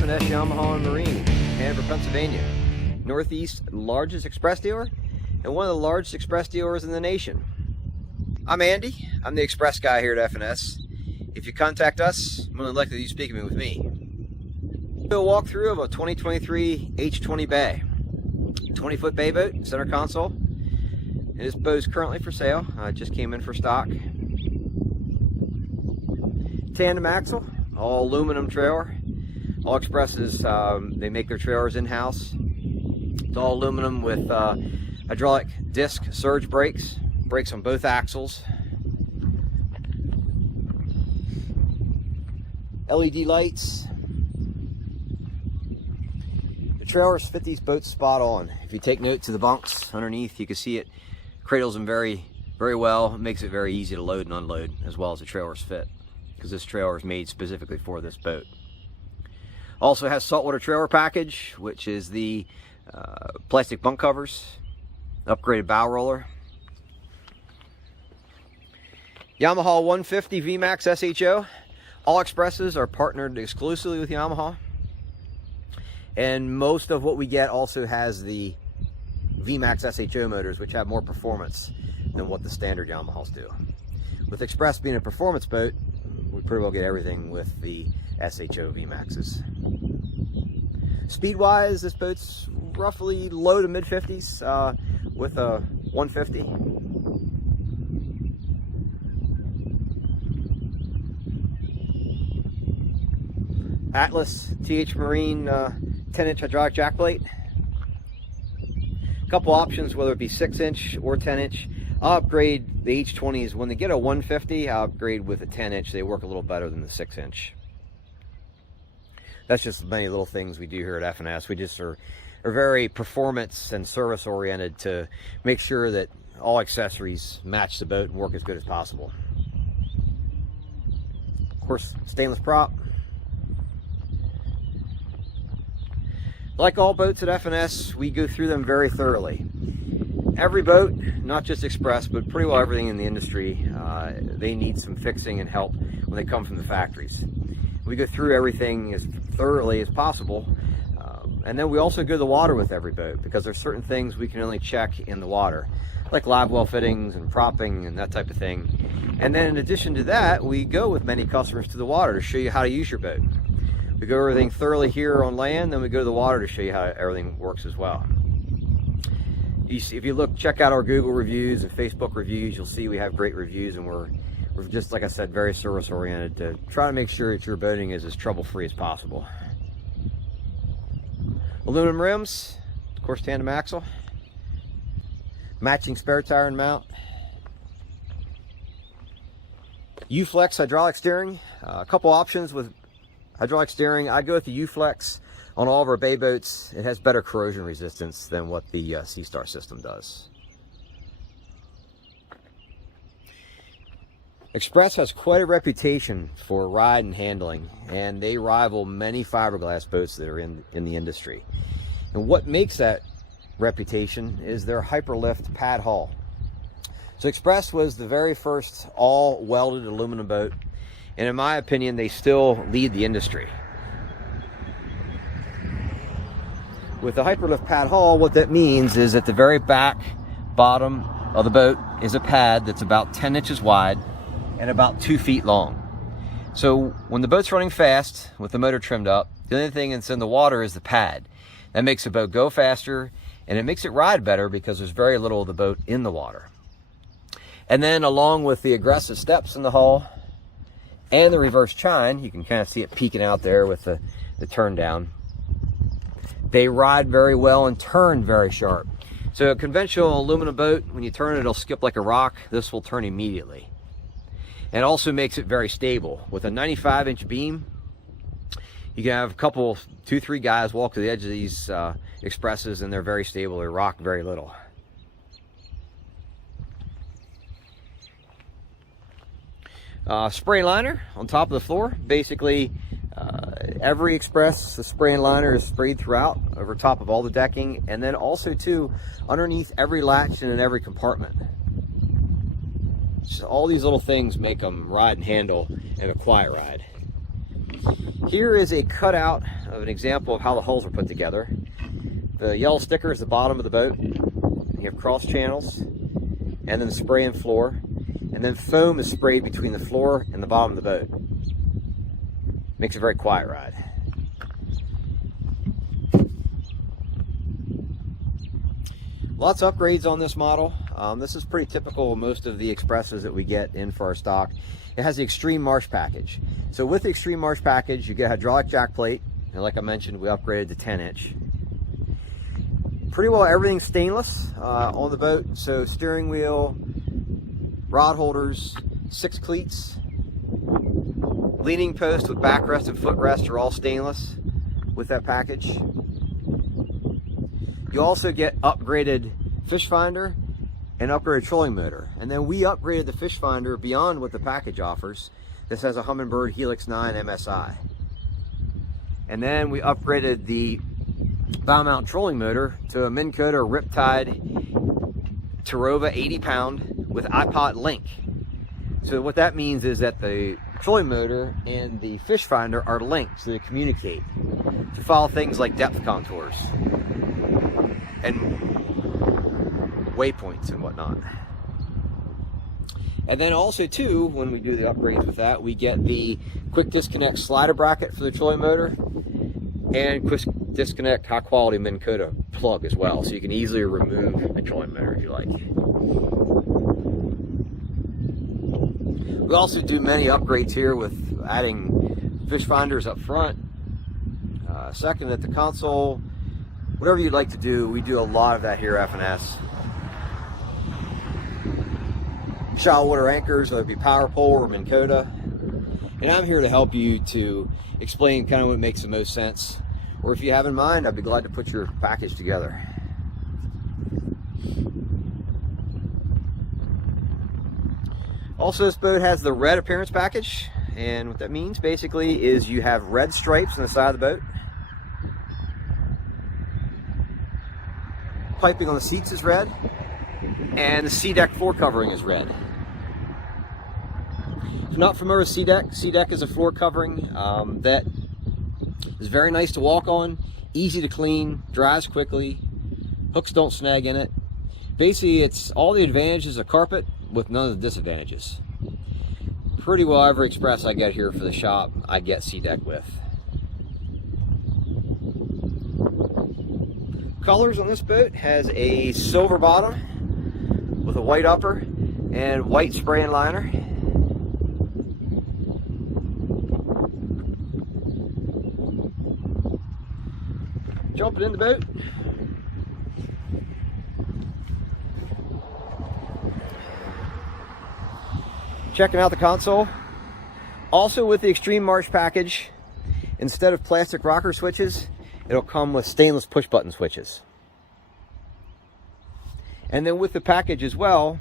F&SYamaha and Marine, Hanover, Pennsylvania. Northeast largest express dealer and one of the largest express dealers in the nation. I'm Andy. I'm the express guy here at F&S. If you contact us, more than likely you're speaking with me. We'll walk through of a 2023 H20 bay. 20-foot bay boat, center console. And this boat is currently for sale. It just came in for stock. Tandem axle, all aluminum trailer. All Expresses, they make their trailers in-house. It's all aluminum with hydraulic disc surge brakes on both axles. LED lights. The trailers fit these boats spot on. If you take note to the bunks underneath, you can see it cradles them very, very well. It makes it very easy to load and unload, as well as the trailers fit, because this trailer is made specifically for this boat. Also has saltwater trailer package, which is the plastic bunk covers, upgraded bow roller. Yamaha 150 Vmax SHO. All Expresses are partnered exclusively with Yamaha. And most of what we get also has the Vmax SHO motors, which have more performance than what the standard Yamahas do. With Express being a performance boat, we pretty well get everything with the SHO Vmaxes. Speed-wise, this boat's roughly low to mid-50s with a 150. Atlas TH Marine 10-inch hydraulic jack plate. A couple options, whether it be 6-inch or 10-inch. I'll upgrade the H20s. When they get a 150, I'll upgrade with a 10-inch. They work a little better than the 6-inch. That's just many little things we do here at F&S. We just are very performance and service oriented to make sure that all accessories match the boat and work as good as possible. Of course, stainless prop. Like all boats at F&S, we go through them very thoroughly. Every boat, not just Express, but pretty well everything in the industry, they need some fixing and help when they come from the factories. We go through everything as thoroughly as possible, and then we also go to the water with every boat, because there's certain things we can only check in the water, like live well fittings and propping and that type of thing. And then in addition to that, we go with many customers to the water to show you how to use your boat. We go over everything thoroughly here on land, then we go to the water to show you how everything works as well. If you check out our Google reviews and Facebook reviews, you'll see we have great reviews, and we're just, like I said, very service oriented to try to make sure that your boating is as trouble-free as possible. Aluminum rims, of course, tandem axle, matching spare tire and mount, U-Flex hydraulic steering. A couple options with hydraulic steering. I go with the U-Flex on all of our bay boats. It has better corrosion resistance than what the C-Star system does. Express has quite a reputation for ride and handling, and they rival many fiberglass boats that are in the industry. And what makes that reputation is their Hyperlift pad hull. So Express was the very first all welded aluminum boat, and in my opinion, they still lead the industry. With the Hyperlift pad hull, what that means is at the very back bottom of the boat is a pad that's about 10 inches wide and about 2 feet long. So when the boat's running fast with the motor trimmed up, the only thing that's in the water is the pad. That makes the boat go faster, and it makes it ride better because there's very little of the boat in the water. And then along with the aggressive steps in the hull and the reverse chine, you can kind of see it peeking out there with the turn down. They ride very well and turn very sharp. So a conventional aluminum boat, when you turn it, it'll skip like a rock. This will turn immediately. And also makes it very stable. With a 95-inch beam, you can have a couple, 2-3 guys walk to the edge of these Expresses, and they're very stable. They rock very little. Spray liner on top of the floor. Basically, every Express, the spray and liner is sprayed throughout over top of all the decking, and then also too underneath every latch and in every compartment. So all these little things make them ride and handle and a quiet ride. Here is a cutout of an example of how the hulls are put together. The yellow sticker is the bottom of the boat. You have cross channels, and then spray and floor, and then foam is sprayed between the floor and the bottom of the boat. Makes a very quiet ride. Lots of upgrades on this model. This is pretty typical of most of the Xpresses that we get in for our stock. It has the Extreme Marsh package. So with the Extreme Marsh package, you get a hydraulic jack plate, and like I mentioned, we upgraded to 10-inch. Pretty well everything's stainless on the boat. So steering wheel, rod holders, 6 cleats, leaning post with backrest and footrest are all stainless with that package. You also get upgraded fish finder and upgraded trolling motor. And then we upgraded the fish finder beyond what the package offers. This has a Humminbird Helix 9 MSI. And then we upgraded the bow mount trolling motor to a Minn Kota Riptide Terova 80-pound with iPod Link. So what that means is that the trolling motor and the fish finder are linked so they communicate to follow things like depth contours and waypoints and whatnot. And then also too, when we do the upgrades with that, we get the quick disconnect slider bracket for the trolling motor and quick disconnect high quality Minn Kota plug as well, so you can easily remove the trolling motor if you like. We also do many upgrades here with adding fish finders up front, second at the console. Whatever you'd like to do, we do a lot of that here at F&S. Shallow water anchors, whether it be power pole or Minn Kota. And I'm here to help you to explain kind of what makes the most sense. Or if you have in mind, I'd be glad to put your package together. Also, this boat has the red appearance package. And what that means basically is you have red stripes on the side of the boat. Piping on the seats is red, and the SeaDek floor covering is red. If you're not familiar with SeaDek, SeaDek is a floor covering that is very nice to walk on, easy to clean, dries quickly, hooks don't snag in it. Basically, it's all the advantages of carpet with none of the disadvantages. Pretty well every Xpress I get here for the shop, I get SeaDek with. Colors on this boat has a silver bottom with a white upper and white spray and liner. Jumping in the boat. Checking out the console. Also with the Extreme Marsh package, instead of plastic rocker switches, it'll come with stainless push button switches. And then with the package as well,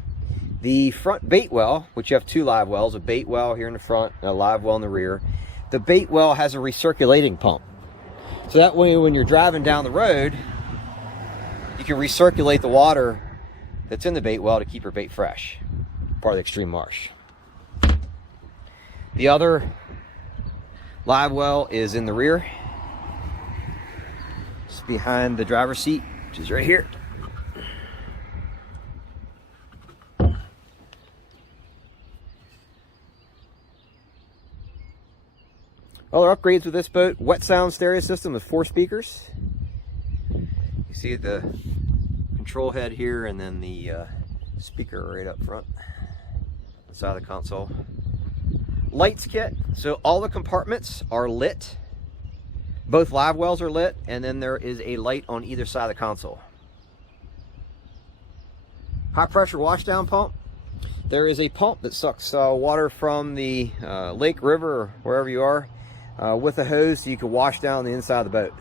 the front bait well, which you have 2 live wells, a bait well here in the front and a live well in the rear. The bait well has a recirculating pump. So that way when you're driving down the road, you can recirculate the water that's in the bait well to keep your bait fresh. Part of the Extreme Marsh. The other live well is in the rear. It's behind the driver's seat, which is right here. Other upgrades with this boat: wet sound stereo system with 4 speakers. You see the control head here, and then the speaker right up front, on the side of the console. Lights kit, so all the compartments are lit. Both live wells are lit, and then there is a light on either side of the console. High pressure washdown pump. There is a pump that sucks water from the lake, river, or wherever you are with a hose so you can wash down the inside of the boat.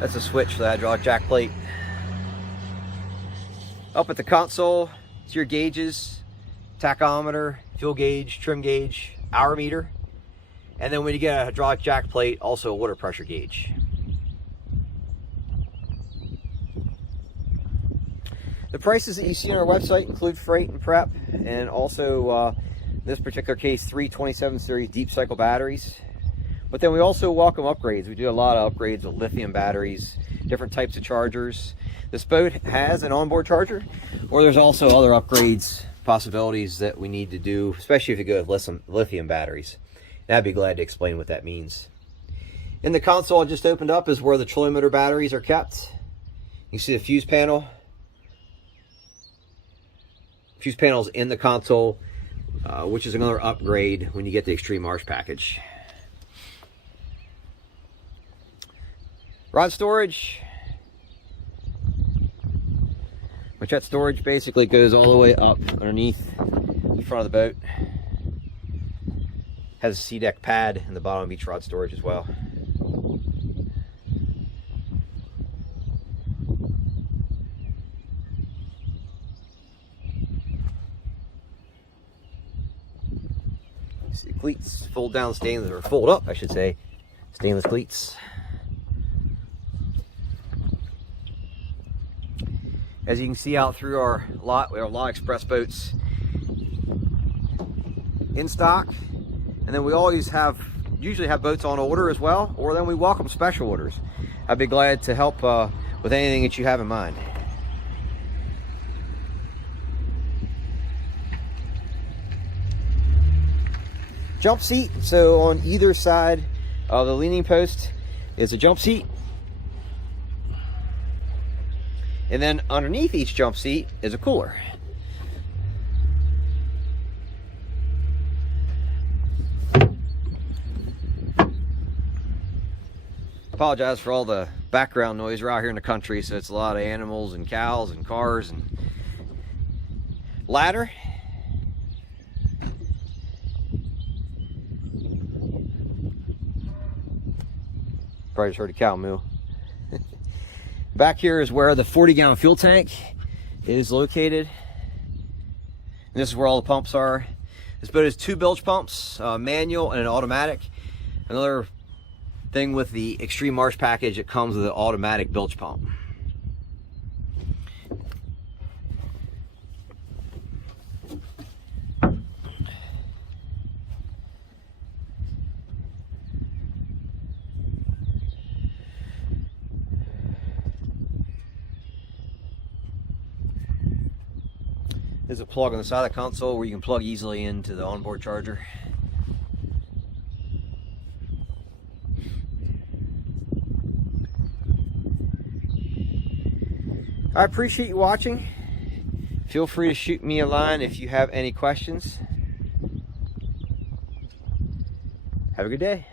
That's a switch for the hydraulic jack plate. Up at the console, it's your gauges: tachometer, fuel gauge, trim gauge, hour meter. And then when you get a hydraulic jack plate, also a water pressure gauge. The prices that you see on our website include freight and prep, and also in this particular case 327 series deep cycle batteries. But then we also welcome upgrades. We do a lot of upgrades with lithium batteries, different types of chargers. This boat has an onboard charger, or there's also other upgrades possibilities that we need to do, especially if you go with lithium batteries. And I'd be glad to explain what that means. In the console I just opened up is where the trolling motor batteries are kept. You see the fuse panel. Fuse panel is in the console, which is another upgrade when you get the Extreme Marsh package. Rod storage, which that storage basically goes all the way up underneath the front of the boat. Has a C-deck pad in the bottom of each rod storage as well. See the cleats fold down stainless, or fold up I should say, stainless cleats. As you can see out through our lot, we have a lot of Xpress boats in stock, and then we usually have boats on order as well, or then we welcome special orders. I'd be glad to help with anything that you have in mind. Jump seat, so on either side of the leaning post is a jump seat. And then underneath each jump seat is a cooler. Apologize for all the background noise. We're out here in the country, so it's a lot of animals and cows and cars and ladder. Probably just heard a cow moo. Back here is where the 40-gallon fuel tank is located. And this is where all the pumps are. This boat has 2 bilge pumps, manual and an automatic. Another thing with the Extreme Marsh package, it comes with an automatic bilge pump. There's a plug on the side of the console where you can plug easily into the onboard charger. I appreciate you watching. Feel free to shoot me a line if you have any questions. Have a good day.